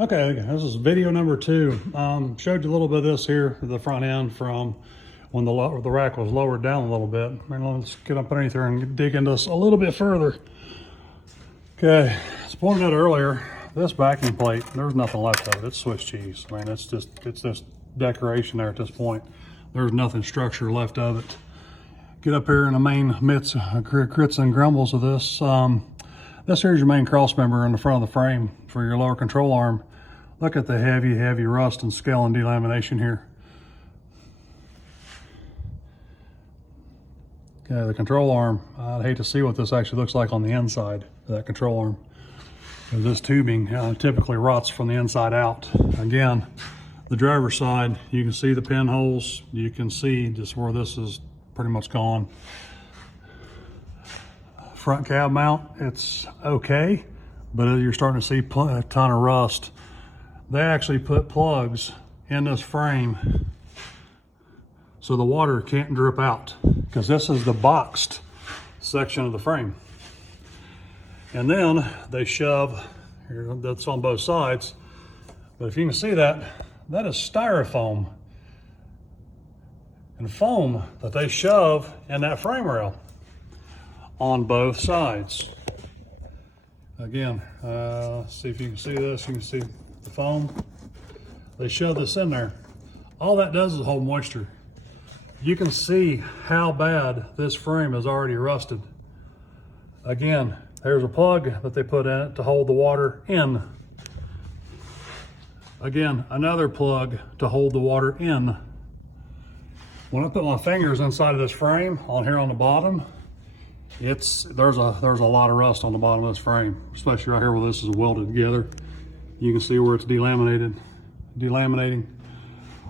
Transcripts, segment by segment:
Okay, this is video number 2. Showed you a little bit of this here, the front end from when the rack was lowered down a little bit. Let's get up underneath there and dig into this a little bit further. Okay, as pointed out earlier, this backing plate, there's nothing left of it. It's Swiss cheese. I mean, it's just decoration there at this point. There's nothing structure left of it. Get up here in the main crits and grumbles of this. This here's your main cross member in the front of the frame for your lower control arm. Look at the heavy rust and scale and delamination here. Okay, the control arm, I'd hate to see what this actually looks like on the inside of that control arm. This tubing typically rots from the inside out. Again, the driver's side, you can see the pinholes. You can see just where this is pretty much gone. Front cab mount, it's okay, but you're starting to see a ton of rust. They actually put plugs in this frame so the water can't drip out, because this is the boxed section of the frame. And then they shove, here, that's on both sides, but if you can see that, that is styrofoam and foam that they shove in that frame rail on both sides. Again, see if you can see this. You can see the foam. They shove this in there. All that does is hold moisture. You can see how bad this frame is already rusted. Again, there's a plug that they put in it to hold the water in. Again, another plug to hold the water in. When I put my fingers inside of this frame on here on the bottom, there's a lot of rust on the bottom of this frame, especially right here where this is welded together. You can see where it's delaminating.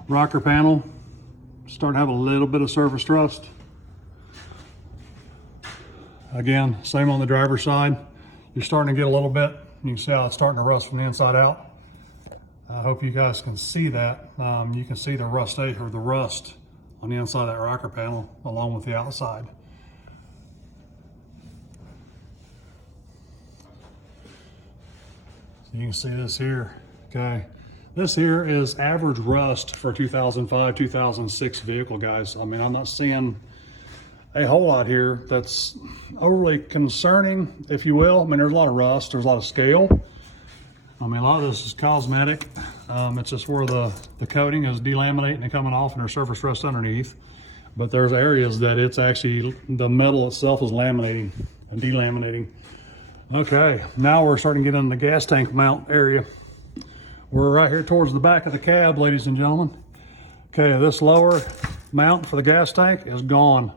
Rocker panel, starting to have a little bit of surface rust. Again, same on the driver's side. You're starting to get a little bit. You can see how it's starting to rust from the inside out. I hope you guys can see that. You can see the rust on the inside of that rocker panel along with the outside. So you can see this here, okay? This here is average rust for 2005, 2006 vehicle, guys. I mean, I'm not seeing a whole lot here that's overly concerning, if you will. I mean, there's a lot of rust, there's a lot of scale. I mean, a lot of this is cosmetic. It's just where the coating is delaminating and coming off and there's surface rust underneath. But there's areas that it's actually, the metal itself is laminating and delaminating. Okay, now we're starting to get into the gas tank mount area. We're right here towards the back of the cab, ladies and gentlemen. Okay, this lower mount for the gas tank is gone.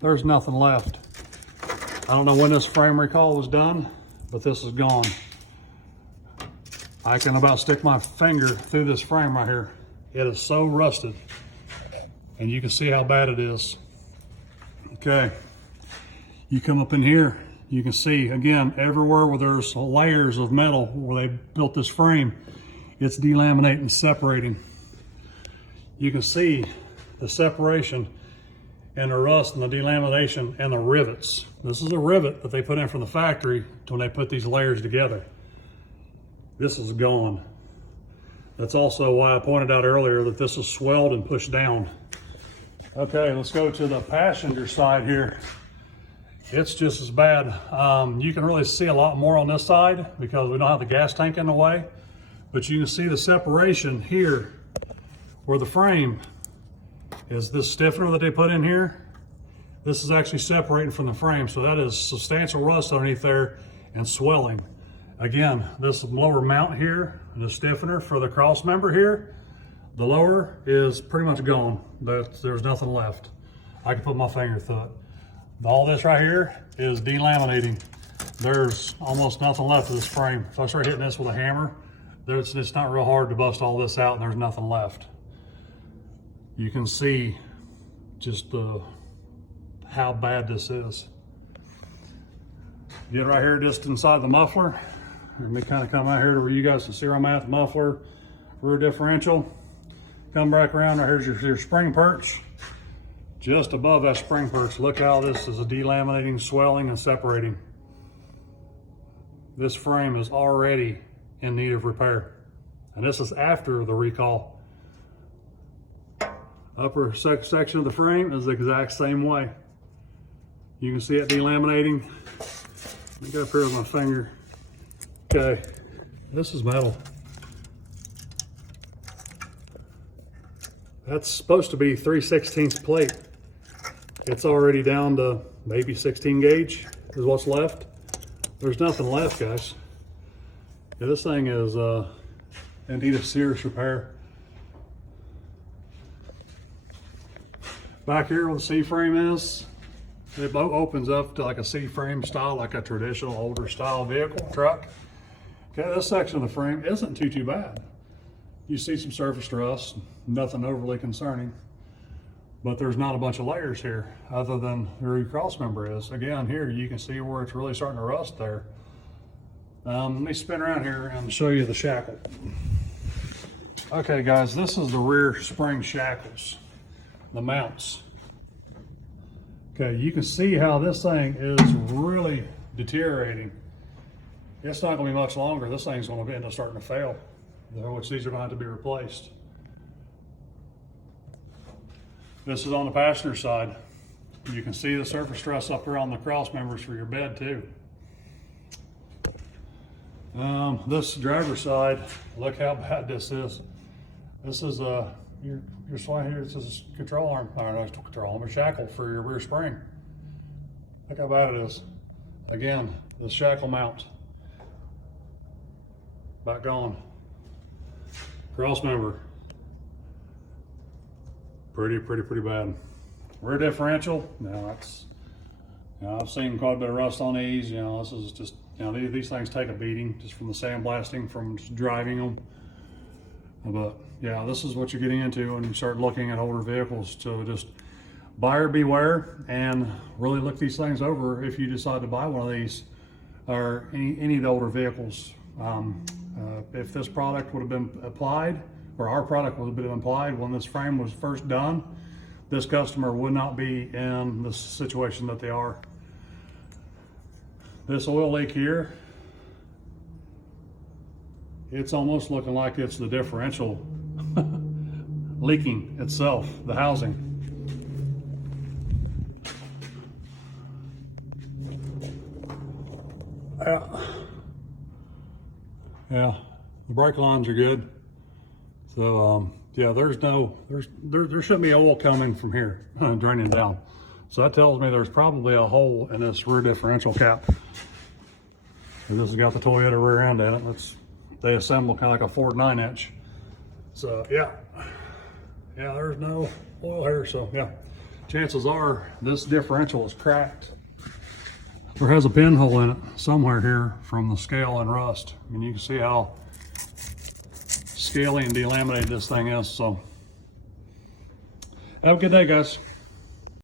There's nothing left. I don't know when this frame recall was done, but this is gone. I can about stick my finger through this frame right here. It is so rusted, and you can see how bad it is. Okay, you come up in here, you can see, again, everywhere where there's layers of metal where they built this frame, it's delaminating and separating. You can see the separation and the rust and the delamination and the rivets. This is a rivet that they put in from the factory when they put these layers together. This is gone. That's also why I pointed out earlier that this is swelled and pushed down. Okay, let's go to the passenger side here. It's just as bad. You can really see a lot more on this side because we don't have the gas tank in the way, but you can see the separation here where the frame is. This stiffener that they put in here, this is actually separating from the frame, so that is substantial rust underneath there and swelling. Again, this lower mount here, the stiffener for the cross member here, the lower is pretty much gone. There's nothing left. I can put my finger through it. All this right here is delaminating. There's almost nothing left of this frame. If I start hitting this with a hammer, it's not real hard to bust all this out and there's nothing left. You can see just how bad this is. Get right here just inside the muffler. Let me kind of come out here to where you guys can see where I'm at, the muffler, rear differential. Come back around, right here's your spring perch. Just above that spring perch, look how this is delaminating, swelling, and separating. This frame is already in need of repair. And this is after the recall. Upper section of the frame is the exact same way. You can see it delaminating. Let me get up here with my finger. Okay, this is metal. That's supposed to be 3/16 plate. It's already down to maybe 16 gauge is what's left. There's nothing left, guys. Yeah, this thing is in need of serious repair. Back here where the C-frame is, it opens up to like a C-frame style, like a traditional older style vehicle, truck. Okay, this section of the frame isn't too bad. You see some surface rust, nothing overly concerning, but there's not a bunch of layers here other than where your cross member is. Again, here you can see where it's really starting to rust there. Let me spin around here and show you the shackle. Okay guys, this is the rear spring shackles, the mounts. Okay, you can see how this thing is really deteriorating. It's not gonna be much longer. This thing's gonna end up starting to fail, which these are gonna have to be replaced. This is on the passenger side. You can see the surface stress up here on the cross members for your bed too. This driver's side, look how bad this is. This is your slide here. This is a control arm, or no, control arm, a shackle for your rear spring. Look how bad it is. Again, the shackle mount, back gone. Cross member, pretty bad. Rear differential, now it's, I've seen quite a bit of rust on these. This is just, these things take a beating just from the sandblasting from just driving them. But yeah, this is what you're getting into when you start looking at older vehicles. So just buyer beware and really look these things over if you decide to buy one of these or any of the older vehicles. If this product would have been applied, or our product would have been applied when this frame was first done, this customer would not be in the situation that they are. This oil leak here, it's almost looking like it's the differential leaking itself, the housing. Yeah, the brake lines are good. So yeah, there shouldn't be oil coming from here draining down. So that tells me there's probably a hole in this rear differential cap. And this has got the Toyota rear end in it. They assemble kind of like a Ford 9-inch. So yeah, there's no oil here. So yeah, chances are this differential is cracked or has a pinhole in it somewhere here from the scale and rust. I mean, you can see how scaly and delaminated this thing is. So have a good day, guys.